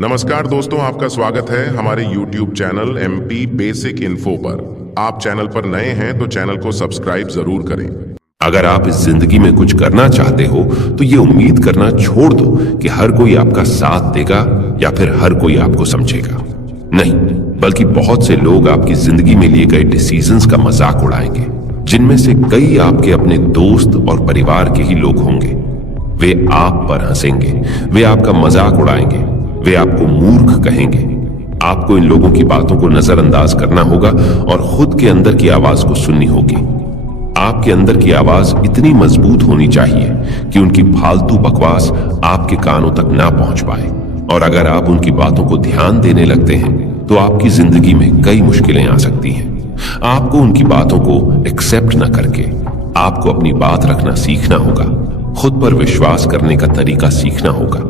नमस्कार दोस्तों, आपका स्वागत है हमारे YouTube channel MP basic info पर। आप चैनल पर नए हैं तो चैनल को सब्सक्राइब जरूर करें। अगर आप इस जिंदगी में कुछ करना चाहते हो तो ये उम्मीद करना छोड़ दो कि हर कोई आपका साथ देगा या फिर हर कोई आपको समझेगा। नहीं, बल्कि बहुत से लोग आपकी जिंदगी में लिए गए डिसीजंस का मजाक उड़ाएंगे, जिनमें से कई आपके अपने दोस्त और परिवार के ही लोग होंगे। वे आप पर हंसेंगे, वे आपका मजाक उड़ाएंगे, वे आपको मूर्ख कहेंगे। आपको इन लोगों की बातों को नजरअंदाज करना होगा और खुद के अंदर की आवाज को सुननी होगी। आपके अंदर की आवाज इतनी मजबूत होनी चाहिए कि उनकी फालतू बकवास आपके कानों तक ना पहुंच पाए। और अगर आप उनकी बातों को ध्यान देने लगते हैं तो आपकी जिंदगी में कई मुश्किलें आ सकती हैं। आपको उनकी बातों को एक्सेप्ट न करके आपको अपनी बात रखना सीखना होगा। खुद पर विश्वास करने का तरीका सीखना होगा।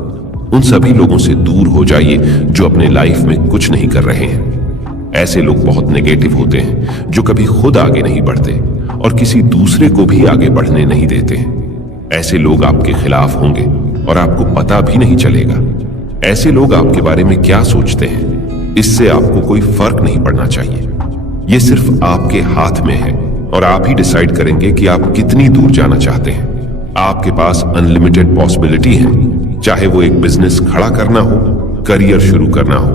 उन सभी लोगों से दूर हो जाइए जो अपने लाइफ में कुछ नहीं कर रहे हैं। ऐसे लोग बहुत नेगेटिव होते हैं, जो कभी खुद आगे नहीं बढ़ते और किसी दूसरे को भी आगे बढ़ने नहीं देते हैं। ऐसे लोग आपके खिलाफ होंगे और आपको पता भी नहीं चलेगा। ऐसे लोग आपके बारे में क्या सोचते हैं, इससे आपको कोई फर्क नहीं पड़ना चाहिए। ये सिर्फ आपके हाथ में है और आप ही डिसाइड करेंगे कि आप कितनी दूर जाना चाहते हैं। आपके पास अनलिमिटेड पॉसिबिलिटी है, चाहे वो एक बिजनेस खड़ा करना हो, करियर शुरू करना हो,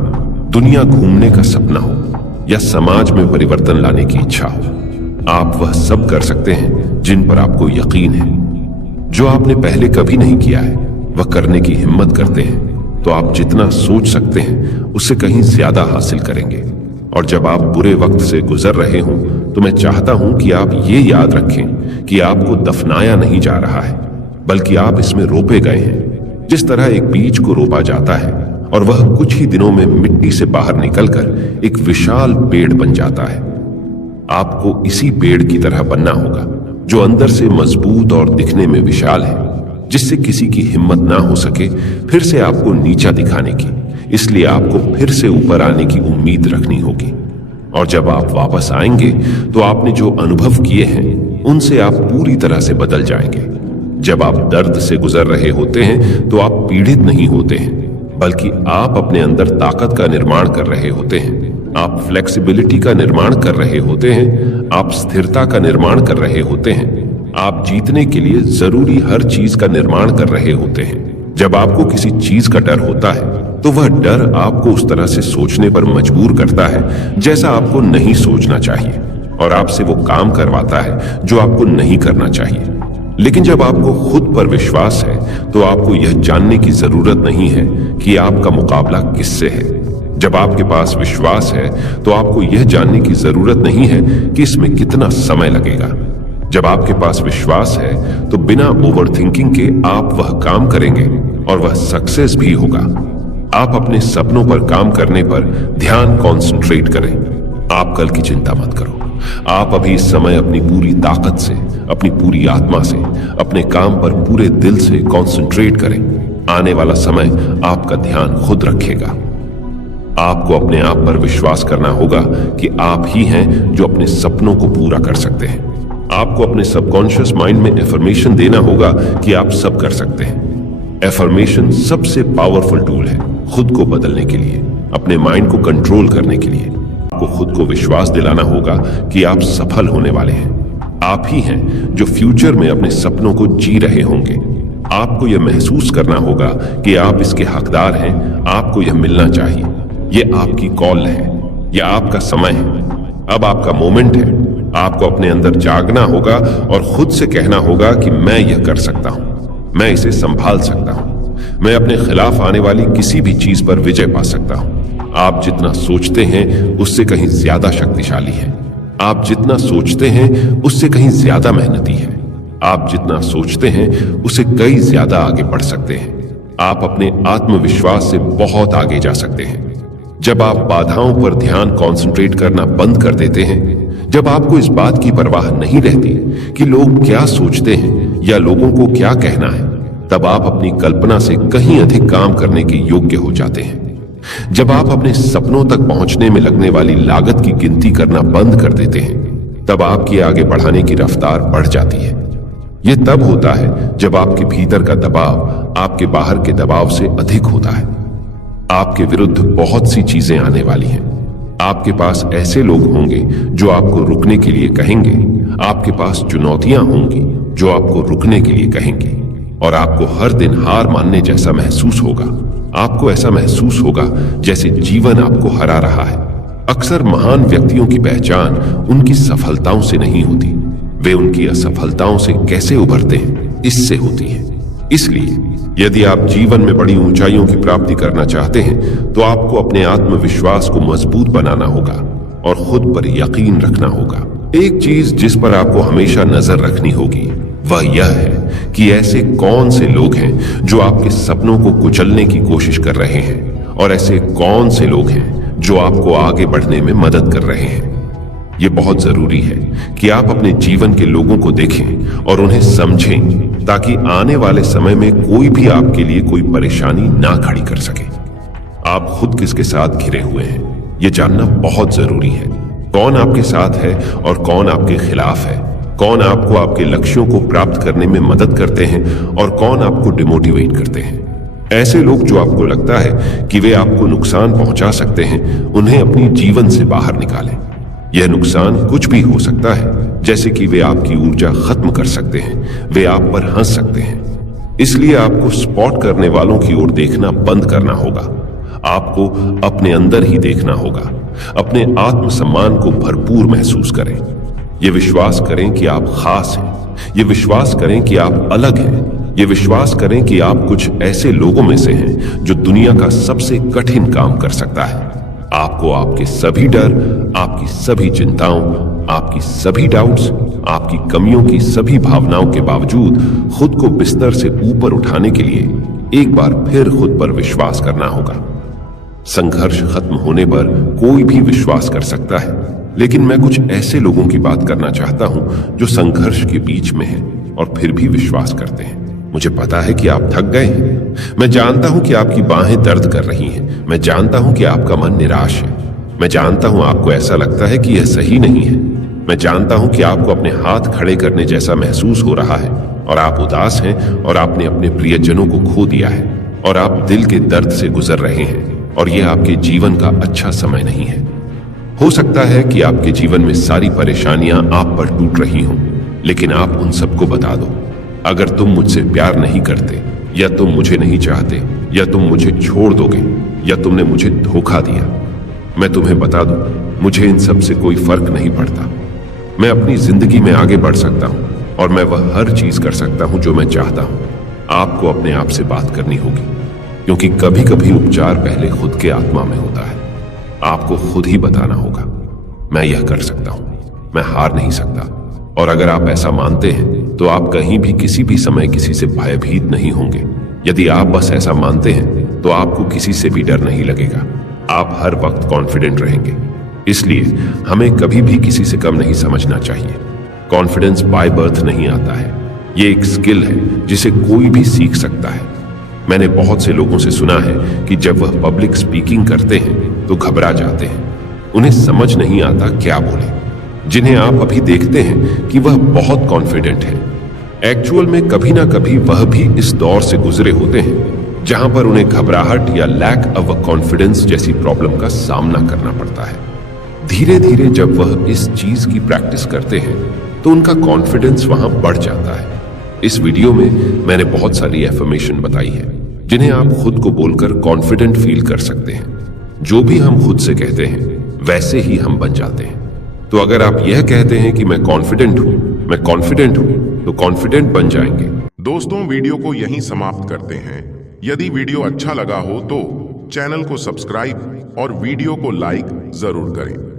दुनिया घूमने का सपना हो या समाज में परिवर्तन लाने की इच्छा हो। आप वह सब कर सकते हैं जिन पर आपको यकीन है। जो आपने पहले कभी नहीं किया है वह करने की हिम्मत करते हैं तो आप जितना सोच सकते हैं उससे कहीं ज्यादा हासिल करेंगे। और जब आप बुरे वक्त से गुजर रहे हों तो मैं चाहता हूं कि आप ये याद रखें कि आपको दफनाया नहीं जा रहा है, बल्कि आप इसमें रोपे गए हैं। जिस तरह एक बीज को रोपा जाता है और वह कुछ ही दिनों में मिट्टी से बाहर निकलकर एक विशाल पेड़ बन जाता है, आपको इसी पेड़ की तरह बनना होगा, जो अंदर से मजबूत और दिखने में विशाल है, जिससे किसी की हिम्मत ना हो सके फिर से आपको नीचा दिखाने की। इसलिए आपको फिर से ऊपर आने की उम्मीद रखनी होगी। और जब आप वापस आएंगे तो आपने जो अनुभव किए हैं उनसे आप पूरी तरह से बदल जाएंगे। जब आप दर्द से गुजर रहे होते हैं तो आप पीड़ित नहीं होते हैं, बल्कि आप अपने अंदर ताकत का निर्माण कर रहे होते हैं। आप फ्लेक्सिबिलिटी का निर्माण कर रहे होते हैं, आप स्थिरता का निर्माण कर रहे होते हैं, आप जीतने के लिए जरूरी हर चीज का निर्माण कर रहे होते हैं। जब आपको किसी चीज का डर होता है तो वह डर आपको उस तरह से सोचने पर मजबूर करता है जैसा आपको नहीं सोचना चाहिए, और आपसे वो काम करवाता है जो आपको नहीं करना चाहिए। लेकिन जब आपको खुद पर विश्वास है तो आपको यह जानने की जरूरत नहीं है कि आपका मुकाबला किससे है। जब आपके पास विश्वास है तो आपको यह जानने की जरूरत नहीं है कि इसमें कितना समय लगेगा। जब आपके पास विश्वास है तो बिना ओवरथिंकिंग के आप वह काम करेंगे और वह सक्सेस भी होगा। आप अपने सपनों पर काम करने पर ध्यान कॉन्सेंट्रेट करें। आप कल की चिंता मत करो। आप अभी इस समय अपनी पूरी ताकत से, अपनी पूरी आत्मा से अपने काम पर पूरे दिल से कॉन्सेंट्रेट करें। आने वाला समय आपका ध्यान खुद रखेगा। आपको अपने आप पर विश्वास करना होगा कि आप ही हैं जो अपने सपनों को पूरा कर सकते हैं। आपको अपने सबकॉन्शियस माइंड में एफर्मेशन देना होगा कि आप सब कर सकते हैं। एफर्मेशन सबसे पावरफुल टूल है खुद को बदलने के लिए, अपने माइंड को कंट्रोल करने के लिए। आपको खुद को विश्वास दिलाना होगा कि आप सफल होने वाले हैं। आप ही हैं जो फ्यूचर में अपने सपनों को जी रहे होंगे। आपको यह महसूस करना होगा कि आप इसके हकदार हैं। आपको यह मिलना चाहिए। यह आपकी कॉल है, यह आपका समय है, अब आपका मोमेंट है। आपको अपने अंदर जागना होगा और खुद से कहना होगा कि मैं यह कर सकता हूं, मैं इसे संभाल सकता हूं, मैं अपने खिलाफ आने वाली किसी भी चीज पर विजय पा सकता हूं। आप जितना सोचते हैं उससे कहीं ज्यादा शक्तिशाली हैं। आप जितना सोचते हैं उससे कहीं ज्यादा मेहनती हैं। आप जितना सोचते हैं उससे कई ज्यादा आगे बढ़ सकते हैं। आप अपने आत्मविश्वास से बहुत आगे जा सकते हैं। जब आप बाधाओं पर ध्यान कॉन्सेंट्रेट करना बंद कर देते हैं, जब आपको इस बात की परवाह नहीं रहती कि लोग क्या सोचते हैं या लोगों को क्या कहना है, तब आप अपनी कल्पना से कहीं अधिक काम करने के योग्य हो जाते हैं। जब आप अपने सपनों तक पहुंचने में लगने वाली लागत की गिनती करना बंद कर देते हैं, तब आपकी आगे बढ़ाने की रफ्तार बढ़ जाती है। यह तब होता है जब आपके भीतर का दबाव आपके बाहर के दबाव से अधिक होता है। आपके विरुद्ध बहुत सी चीजें आने वाली हैं। आपके पास ऐसे लोग होंगे जो आपको रुकने के लिए कहेंगे। आपके पास चुनौतियां होंगी जो आपको रुकने के लिए कहेंगी। और आपको हर दिन हार मानने जैसा महसूस होगा। आपको ऐसा महसूस होगा जैसे जीवन आपको हरा रहा है। अक्सर महान व्यक्तियों की पहचान उनकी सफलताओं से नहीं होती, वे उनकी असफलताओं से कैसे उभरते हैं इससे होती है। इसलिए यदि आप जीवन में बड़ी ऊंचाइयों की प्राप्ति करना चाहते हैं तो आपको अपने आत्मविश्वास को मजबूत बनाना होगा और खुद पर यकीन रखना होगा। एक चीज जिस पर आपको हमेशा नजर रखनी होगी वह यह है कि ऐसे कौन से लोग हैं जो आपके सपनों को कुचलने की कोशिश कर रहे हैं और ऐसे कौन से लोग हैं जो आपको आगे बढ़ने में मदद कर रहे हैं। यह बहुत जरूरी है कि आप अपने जीवन के लोगों को देखें और उन्हें समझें ताकि आने वाले समय में कोई भी आपके लिए कोई परेशानी ना खड़ी कर सके। आप खुद किसके साथ घिरे हुए हैं यह जानना बहुत जरूरी है। कौन आपके साथ है और कौन आपके खिलाफ है। कौन आपको आपके लक्ष्यों को प्राप्त करने में मदद करते हैं और कौन आपको डिमोटिवेट करते हैं। ऐसे लोग जो आपको लगता है कि वे आपको नुकसान पहुंचा सकते हैं, उन्हें अपनी जीवन से बाहर निकालें। यह नुकसान कुछ भी हो सकता है, जैसे कि वे आपकी ऊर्जा खत्म कर सकते हैं, वे आप पर हंस सकते हैं। इसलिए आपको स्पॉट करने वालों की ओर देखना बंद करना होगा। आपको अपने अंदर ही देखना होगा। अपने आत्मसम्मान को भरपूर महसूस करें। यह विश्वास करें कि आप खास हैं। यह विश्वास करें कि आप अलग हैं। यह विश्वास करें कि आप कुछ ऐसे लोगों में से हैं जो दुनिया का सबसे कठिन काम कर सकता है। आपको आपके सभी डर, आपकी सभी चिंताओं, आपकी सभी डाउट्स, आपकी कमियों की सभी भावनाओं के बावजूद खुद को बिस्तर से ऊपर उठाने के लिए एक बार फिर खुद पर विश्वास करना होगा। संघर्ष खत्म होने पर कोई भी विश्वास कर सकता है, लेकिन मैं कुछ ऐसे लोगों की बात करना चाहता हूं जो संघर्ष के बीच में हैं और फिर भी विश्वास करते हैं। मुझे पता है कि आप थक गए हैं। मैं जानता हूं कि आपकी बाहें दर्द कर रही हैं। मैं जानता हूं कि आपका मन निराश है। मैं जानता हूं आपको ऐसा लगता है कि यह सही नहीं है। मैं जानता हूं कि आपको अपने हाथ खड़े करने जैसा महसूस हो रहा है और आप उदास हैं और आपने अपने प्रियजनों को खो दिया है और आप दिल के दर्द से गुजर रहे हैं और यह आपके जीवन का अच्छा समय नहीं है। हो सकता है कि आपके जीवन में सारी परेशानियां आप पर टूट रही हों, लेकिन आप उन सबको बता दो, अगर तुम मुझसे प्यार नहीं करते या तुम मुझे नहीं चाहते या तुम मुझे छोड़ दोगे या तुमने मुझे धोखा दिया, मैं तुम्हें बता दूं, मुझे इन सब से कोई फर्क नहीं पड़ता। मैं अपनी जिंदगी में आगे बढ़ सकता हूं और मैं वह हर चीज कर सकता हूं जो मैं चाहता हूं। आपको अपने आप से बात करनी होगी, क्योंकि कभी कभी उपचार पहले खुद के आत्मा में होता है। आपको खुद ही बताना होगा, मैं यह कर सकता हूं, मैं हार नहीं सकता। और अगर आप ऐसा मानते हैं तो आप कहीं भी किसी भी समय किसी से भयभीत नहीं होंगे। यदि आप बस ऐसा मानते हैं तो आपको किसी से भी डर नहीं लगेगा। आप हर वक्त कॉन्फिडेंट रहेंगे। इसलिए हमें कभी भी किसी से कम नहीं समझना चाहिए। कॉन्फिडेंस बाय बर्थ नहीं आता है, ये एक स्किल है जिसे कोई भी सीख सकता है। मैंने बहुत से लोगों से सुना है कि जब वह पब्लिक स्पीकिंग करते हैं तो घबरा जाते हैं, उन्हें समझ नहीं आता क्या बोले। जिन्हें आप अभी देखते हैं कि वह बहुत कॉन्फिडेंट है, एक्चुअल में कभी ना कभी वह भी इस दौर से गुजरे होते हैं जहां पर उन्हें घबराहट या लैक ऑफ कॉन्फिडेंस जैसी प्रॉब्लम का सामना करना पड़ता है। धीरे धीरे जब वह इस चीज की प्रैक्टिस करते हैं तो उनका कॉन्फिडेंस वहां बढ़ जाता है। इस वीडियो में मैंने बहुत सारी एफर्मेशन बताई है जिन्हें आप खुद को बोलकर कॉन्फिडेंट फील कर सकते हैं। जो भी हम खुद से कहते हैं वैसे ही हम बन जाते हैं। तो अगर आप यह कहते हैं कि मैं कॉन्फिडेंट हूं, तो कॉन्फिडेंट बन जाएंगे। दोस्तों, वीडियो को यहीं समाप्त करते हैं। यदि वीडियो अच्छा लगा हो तो चैनल को सब्सक्राइब और वीडियो को लाइक जरूर करें।